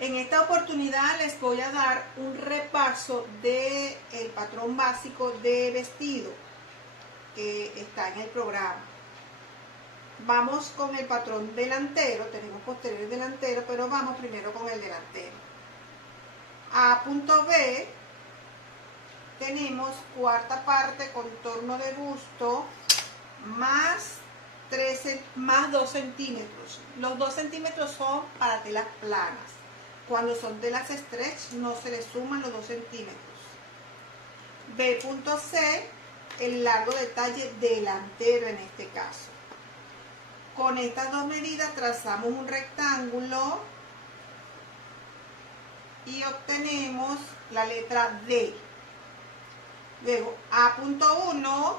En esta oportunidad les voy a dar un repaso del patrón básico de vestido que está en el programa. Vamos con el patrón delantero, tenemos posterior y delantero, pero vamos primero con el delantero. A punto B tenemos cuarta parte, contorno de busto, más 2 centímetros. Los 2 centímetros son para telas planas. Cuando son telas stretch no se le suman los 2 centímetros. B.C, el largo de talle delantero en este caso. Con estas dos medidas trazamos un rectángulo y obtenemos la letra D. Luego A.1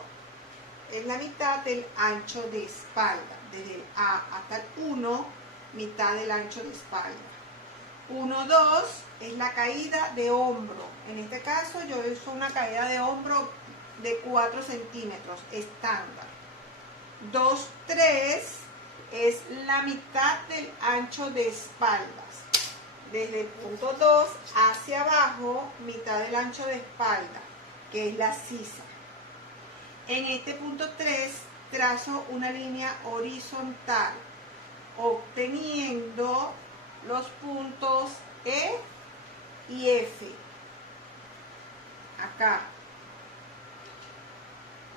es la mitad del ancho de espalda, desde el A hasta el 1, mitad del ancho de espalda. 1.2 es la caída de hombro. En este caso yo uso una caída de hombro de 4 centímetros estándar. 2.3 es la mitad del ancho de espaldas. Desde el punto 2 hacia abajo, mitad del ancho de espalda, que es la sisa. En este punto 3 trazo una línea horizontal, obteniendo los puntos E y F. Acá.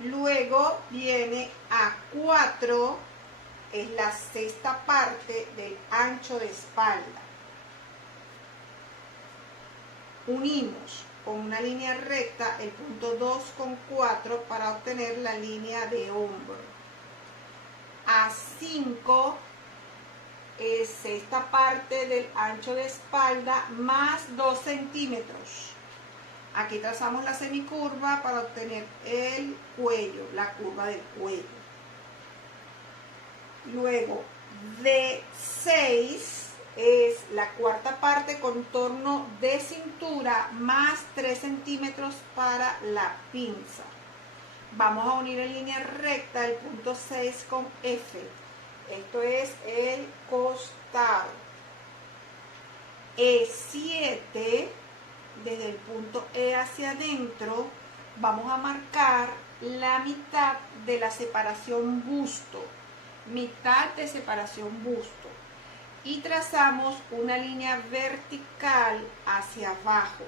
Luego viene A4, es la sexta parte del ancho de espalda. Unimos con una línea recta el punto 2 con 4 para obtener la línea de hombro. A5 es esta parte del ancho de espalda más 2 centímetros. Aquí trazamos la semicurva para obtener el cuello, la curva del cuello. Luego D6 es la cuarta parte, contorno de cintura más 3 centímetros para la pinza. Vamos a unir en línea recta el punto 6 con F. Esto es el costado. E7, desde el punto E hacia adentro, vamos a marcar la mitad de la separación busto. Mitad de separación busto. Y trazamos una línea vertical hacia abajo.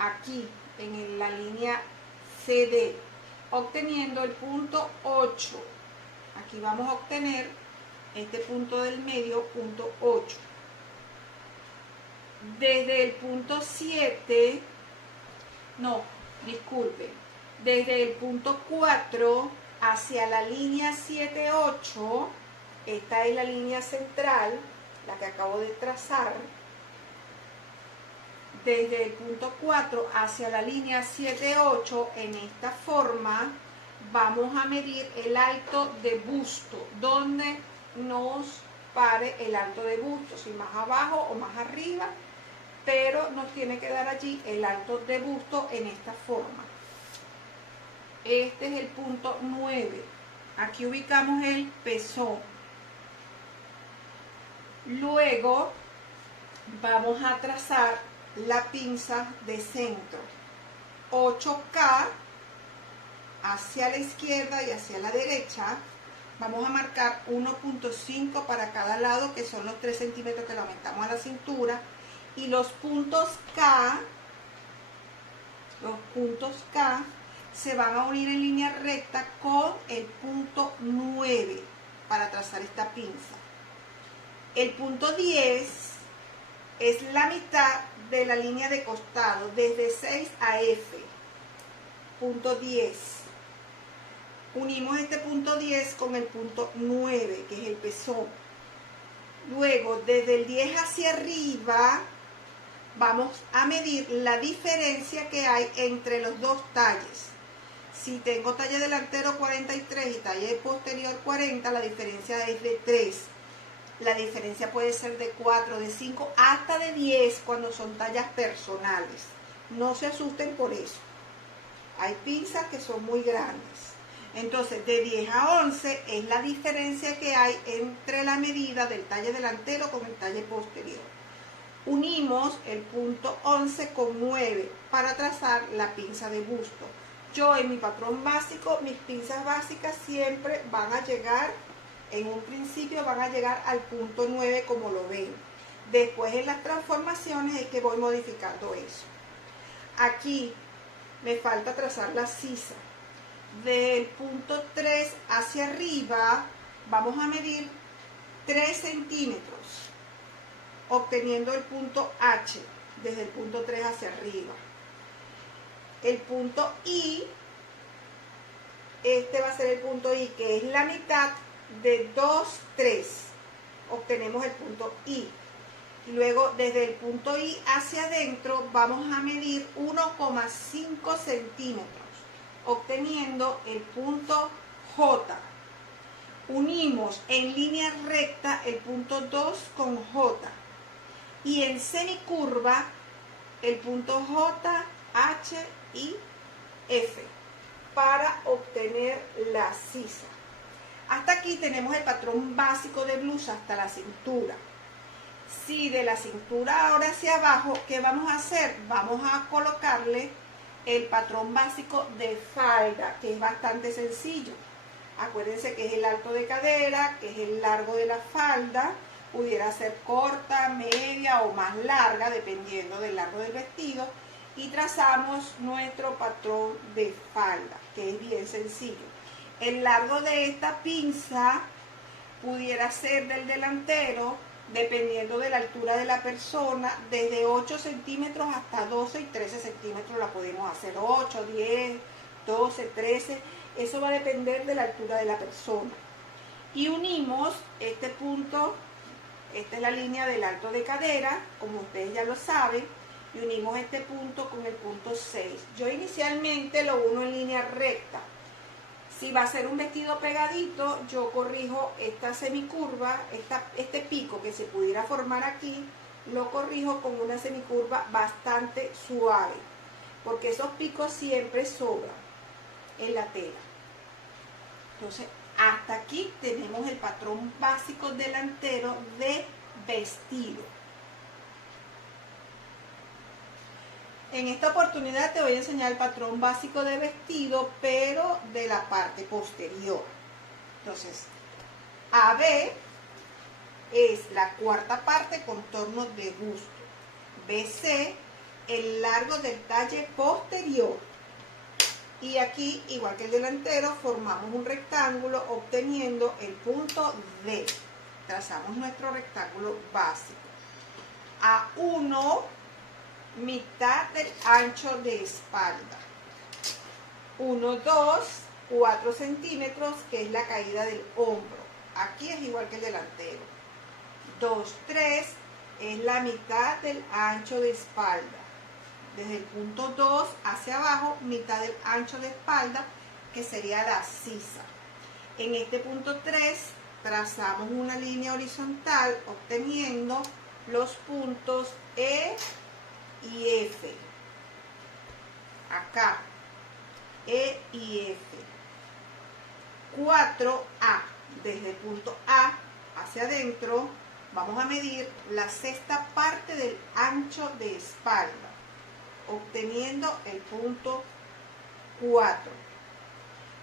Aquí, en la línea CD, obteniendo el punto 8. Aquí vamos a obtener este punto del medio, punto 8. Desde el punto 7, desde el punto 4 hacia la línea 7-8, esta es la línea central, la que acabo de trazar. Desde el punto 4 hacia la línea 7-8, en esta forma, vamos a medir el alto de busto, donde nos pare el alto de busto, si más abajo o más arriba, pero nos tiene que dar allí el alto de busto en esta forma. Este es el punto 9. Aquí ubicamos el pezón. Luego vamos a trazar la pinza de centro. 8K hacia la izquierda y hacia la derecha. Vamos a marcar 1.5 para cada lado, que son los 3 centímetros que le aumentamos a la cintura. Y los puntos K se van a unir en línea recta con el punto 9 para trazar esta pinza. El punto 10 es la mitad de la línea de costado, desde 6 a F. Punto 10. Unimos este punto 10 con el punto 9, que es el pezón. Luego, desde el 10 hacia arriba, vamos a medir la diferencia que hay entre los dos talles. Si tengo talle delantero 43 y talle posterior 40, la diferencia es de 3. La diferencia puede ser de 4, de 5, hasta de 10 cuando son tallas personales. No se asusten por eso. Hay pinzas que son muy grandes. Entonces, de 10 a 11 es la diferencia que hay entre la medida del talle delantero con el talle posterior. Unimos el punto 11 con 9 para trazar la pinza de busto. Yo en mi patrón básico, mis pinzas básicas siempre van a llegar, en un principio van a llegar al punto 9 como lo ven. Después en las transformaciones es que voy modificando eso. Aquí me falta trazar la sisa. Del punto 3 hacia arriba vamos a medir 3 centímetros, obteniendo el punto H desde el punto 3 hacia arriba. El punto I, este va a ser el punto I, que es la mitad de 2, 3. Obtenemos el punto I. Y luego desde el punto I hacia adentro vamos a medir 1,5 centímetros, obteniendo el punto J. Unimos en línea recta el punto 2 con J. Y en semicurva el punto J, H y F para obtener la sisa. Hasta aquí tenemos el patrón básico de blusa hasta la cintura. Si de la cintura ahora hacia abajo, ¿qué vamos a hacer? Vamos a colocarle el patrón básico de falda, que es bastante sencillo. Acuérdense que es el alto de cadera, que es el largo de la falda. Pudiera ser corta, media o más larga, dependiendo del largo del vestido. Y trazamos nuestro patrón de falda, que es bien sencillo. El largo de esta pinza pudiera ser del delantero, dependiendo de la altura de la persona, desde 8 centímetros hasta 12 y 13 centímetros la podemos hacer. 8, 10, 12, 13, eso va a depender de la altura de la persona. Y unimos este punto, esta es la línea del alto de cadera, como ustedes ya lo saben, y unimos este punto con el punto 6. Yo inicialmente lo uno en línea recta. Si va a ser un vestido pegadito, yo corrijo esta semicurva, este pico que se pudiera formar aquí, lo corrijo con una semicurva bastante suave, porque esos picos siempre sobran en la tela. Entonces, hasta aquí tenemos el patrón básico delantero de vestido. En esta oportunidad te voy a enseñar el patrón básico de vestido, pero de la parte posterior. Entonces, AB es la cuarta parte, contorno de busto. BC, el largo del talle posterior. Y aquí, igual que el delantero, formamos un rectángulo obteniendo el punto D. Trazamos nuestro rectángulo básico. A1, mitad del ancho de espalda. 1, 2, 4 centímetros, que es la caída del hombro. Aquí es igual que el delantero. 2, 3 es la mitad del ancho de espalda. Desde el punto 2 hacia abajo, mitad del ancho de espalda, que sería la sisa. En este punto 3 trazamos una línea horizontal obteniendo los puntos E y F. Acá, E y F. 4A, desde el punto A hacia adentro, vamos a medir la sexta parte del ancho de espalda, obteniendo el punto 4.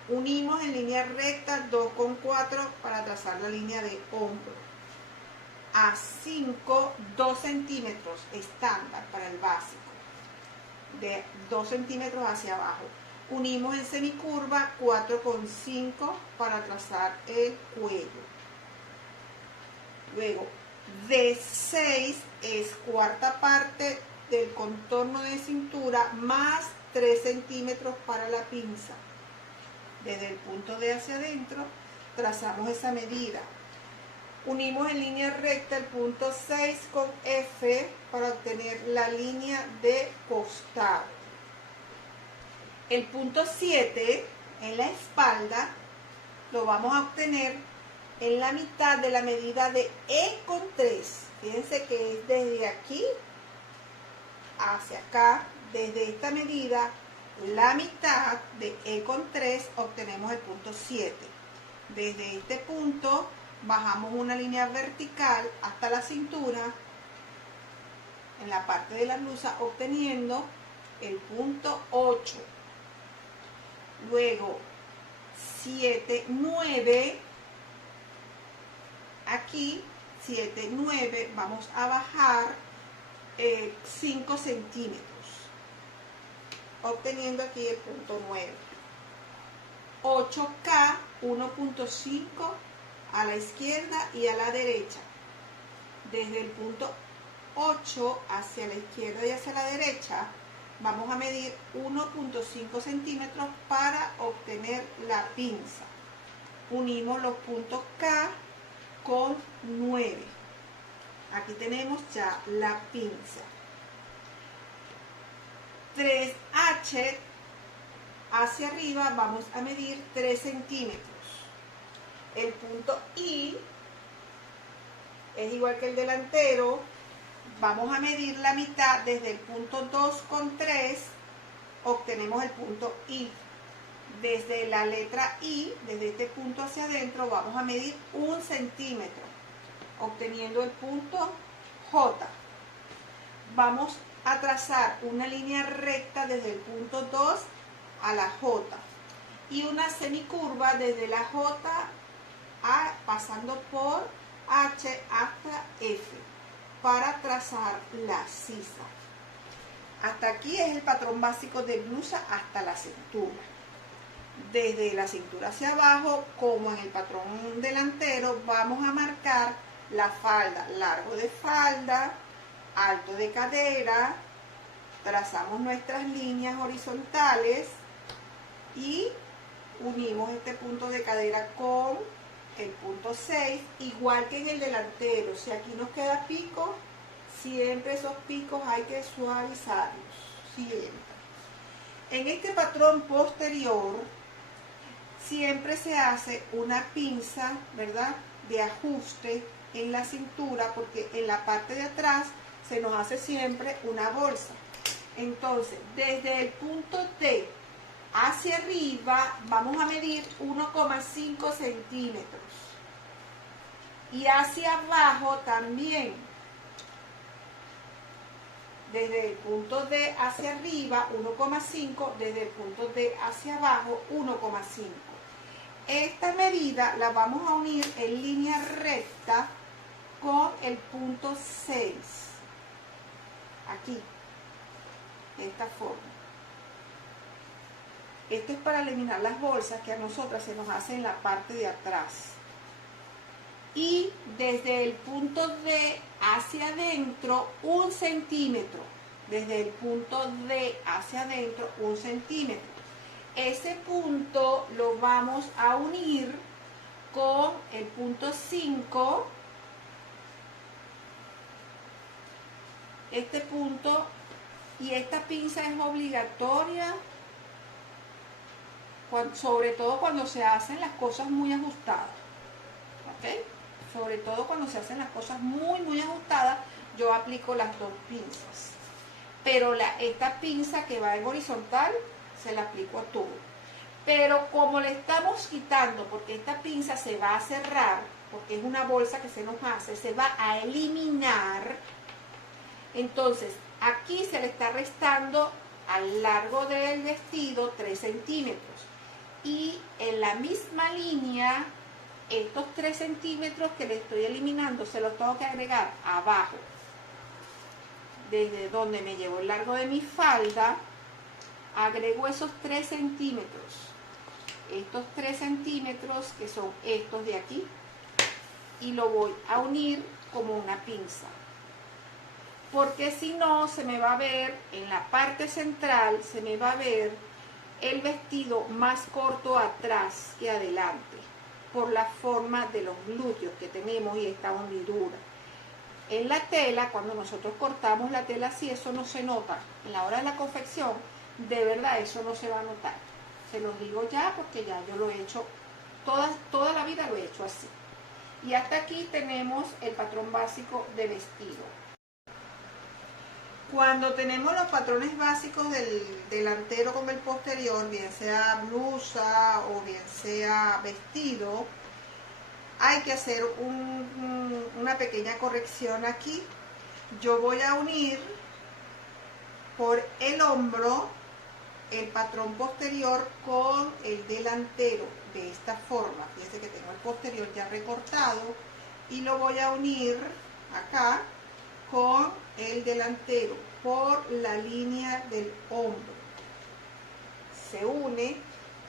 Unimos en línea recta 2 con 4 para trazar la línea de hombro. A5, 2 centímetros estándar para el básico, de 2 centímetros hacia abajo. Unimos en semicurva 4,5 para trazar el cuello. Luego, D6 es cuarta parte del contorno de cintura más 3 centímetros para la pinza. Desde el punto D hacia adentro trazamos esa medida. Unimos en línea recta el punto 6 con F para obtener la línea de costado. El punto 7 en la espalda lo vamos a obtener en la mitad de la medida de E con 3. Fíjense que es desde aquí hacia acá, desde esta medida, la mitad de E con 3 obtenemos el punto 7. Desde este punto bajamos una línea vertical hasta la cintura la parte de la blusa obteniendo el punto 8. Luego 7, 9, aquí 7, 9, vamos a bajar 5 centímetros, obteniendo aquí el punto 9. 8K, 1.5 a la izquierda y a la derecha. Desde el punto 8 hacia la izquierda y hacia la derecha, vamos a medir 1.5 centímetros para obtener la pinza. Unimos los puntos K con 9. Aquí tenemos ya la pinza. 3H hacia arriba vamos a medir 3 centímetros. El punto I es igual que el delantero. Vamos a medir la mitad desde el punto 2 con 3, obtenemos el punto I. Desde la letra I, desde este punto hacia adentro, vamos a medir 1 centímetro, obteniendo el punto J. Vamos a trazar una línea recta desde el punto 2 a la J y una semicurva desde la J pasando por H hasta F para trazar la sisa. Hasta aquí es el patrón básico de blusa hasta la cintura. Desde la cintura hacia abajo, como en el patrón delantero, vamos a marcar la falda, largo de falda, alto de cadera, trazamos nuestras líneas horizontales y unimos este punto de cadera con el punto 6, igual que en el delantero. Si aquí nos queda pico, siempre esos picos hay que suavizarlos, siempre. En este patrón posterior, siempre se hace una pinza, ¿verdad?, de ajuste en la cintura, porque en la parte de atrás se nos hace siempre una bolsa. Entonces, desde el punto D hacia arriba vamos a medir 1,5 centímetros y hacia abajo también, desde el punto D hacia arriba 1,5, desde el punto D hacia abajo 1,5. Esta medida la vamos a unir en línea recta con el punto 6, aquí, de esta forma. Esto es para eliminar las bolsas que a nosotras se nos hacen en la parte de atrás. Y desde el punto D hacia adentro 1 centímetro. Desde el punto D hacia adentro 1 centímetro. Ese punto lo vamos a unir con el punto 5. Este punto, y esta pinza es obligatoria, sobre todo cuando se hacen las cosas muy ajustadas, ¿ok? Sobre todo cuando se hacen las cosas muy ajustadas, yo aplico las dos pinzas. Pero esta pinza que va en horizontal, se la aplico a todo. Pero como le estamos quitando, porque esta pinza se va a cerrar, porque es una bolsa que se nos hace, se va a eliminar, entonces aquí se le está restando al largo del vestido 3 centímetros. Y en la misma línea, estos 3 centímetros que le estoy eliminando, se los tengo que agregar abajo. Desde donde me llevo el largo de mi falda, agrego esos 3 centímetros. Estos 3 centímetros que son estos de aquí. Y lo voy a unir como una pinza. Porque si no, se me va a ver, en la parte central, se me va a ver el vestido más corto atrás que adelante, por la forma de los glúteos que tenemos y esta hundidura. En la tela, cuando nosotros cortamos la tela así, eso no se nota. En la hora de la confección, de verdad, eso no se va a notar. Se los digo ya porque ya yo lo he hecho, toda la vida lo he hecho así. Y hasta aquí tenemos el patrón básico de vestido. Cuando tenemos los patrones básicos del delantero con el posterior, bien sea blusa o bien sea vestido, hay que hacer una pequeña corrección aquí. Yo voy a unir por el hombro el patrón posterior con el delantero de esta forma. Fíjense que tengo el posterior ya recortado y lo voy a unir acá con el delantero por la línea del hombro. Se une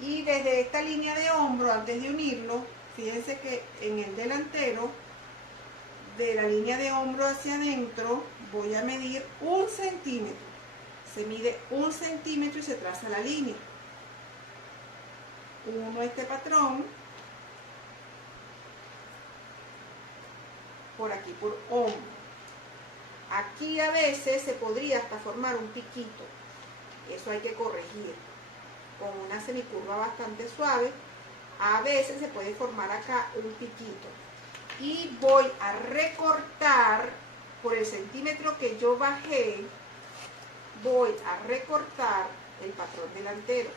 y desde esta línea de hombro, antes de unirlo, fíjense que en el delantero, de la línea de hombro hacia adentro, voy a medir 1 centímetro. Se mide 1 centímetro y se traza la línea. Uno este patrón por aquí por hombro. Aquí a veces se podría hasta formar un piquito. Eso hay que corregir con una semicurva bastante suave. A veces se puede formar acá un piquito. Y voy a recortar por el centímetro que yo bajé. Voy a recortar el patrón delantero.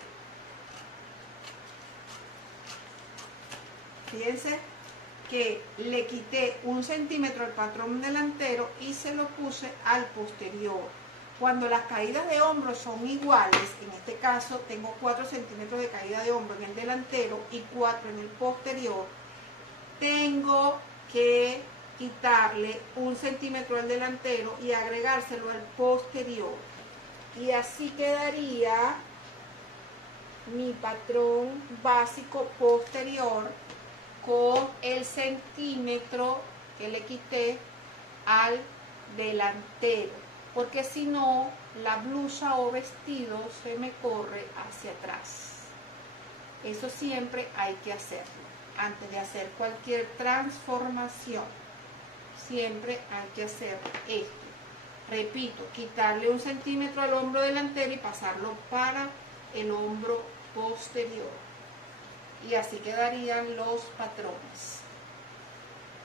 Fíjense que le quité 1 centímetro al patrón delantero y se lo puse al posterior. Cuando las caídas de hombro son iguales, en este caso tengo 4 centímetros de caída de hombro en el delantero y 4 en el posterior, tengo que quitarle 1 centímetro al delantero y agregárselo al posterior. Y así quedaría mi patrón básico posterior con el centímetro que le quité al delantero, porque si no la blusa o vestido se me corre hacia atrás. Eso siempre hay que hacerlo antes de hacer cualquier transformación. Siempre hay que hacer esto. Repito, quitarle 1 centímetro al hombro delantero y pasarlo para el hombro posterior. Y así quedarían los patrones.